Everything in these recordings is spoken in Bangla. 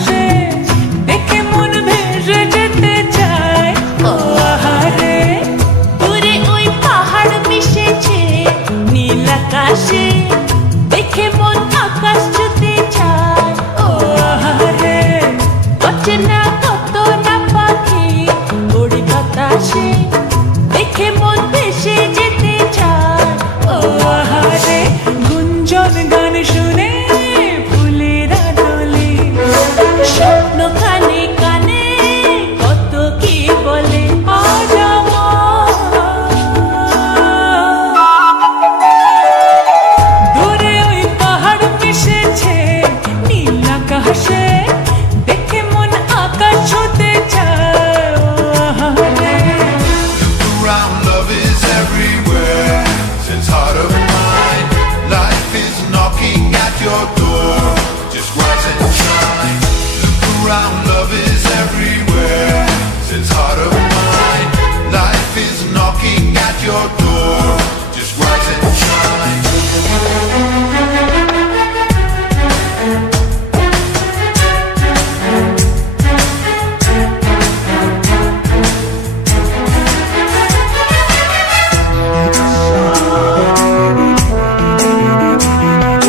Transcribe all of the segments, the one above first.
আকাশে দেখে মন ভেসে যেতে চায় ও আহারে দূরে ওই পাহাড় মিশেছে নীল আকাশে দেখে মন আকাশ ছুতে চায় ও আহারে অচেনা কত না পাখি ওড়ে বাতাসে দেখে মন ভেসে যেতে চায় ও আহারে গুঞ্জন গান শুনে ফুলেরা দোলে স্বপ্ন কানে কানে কত কি বলে আজ দূরে ওই পাহাড় মিশেছে নীল আকাশে দেখে মন আকাশ ছুতে চায় ও আহারে Around, love is everywhere. Since heart of mine, life is knocking at your door. Just rise and shine. Look around, love is everywhere. Since heart of mine, life is knocking at your door. Just rise and shine.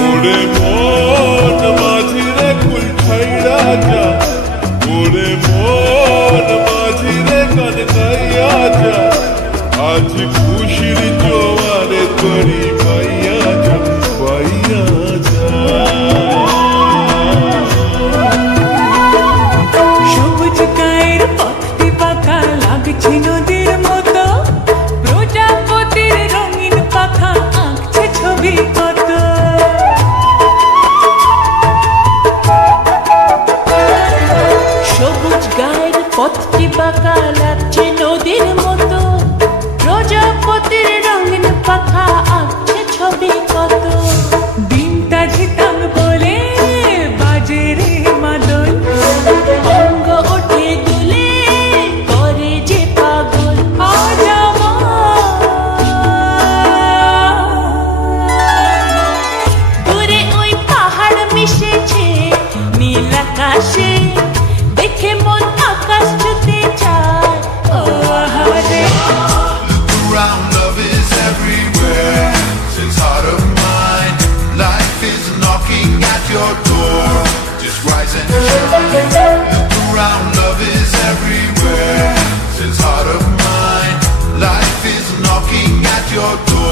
ওরে মন মাঝিরে কুল খাইরা যা ওরে মন মাঝিরে কান খাইয়া যা আজ খুশির জোয়ারে তরি পাইয়া যা পাইয়া যা সবুজ গায়ের পথটি পাখা লাগছে নদীর মতো প্রজাপতির রঙিন পাখা আঁকছে ছবি কত সবুজ গায়ের পথটি পাখা লাগছে নদীর মতো প্রজাপতির রঙিন পাখা আঁকছে ছবি কত দিনটা ঝিতাম বলে বাজে রে মাদল অঙ্গ ওঠে দুলে করে যে পাগল আজ দূরে ওই পাহাড় মিশেছে নীল আকাশে দেখে মন আকাশ ছুতে চায় ও আহারে Look around, love is everywhere. Since heart of mine, life is knocking at your door. Just rise and shine. Look around, love is everywhere. Since heart of mine, life is knocking at your door.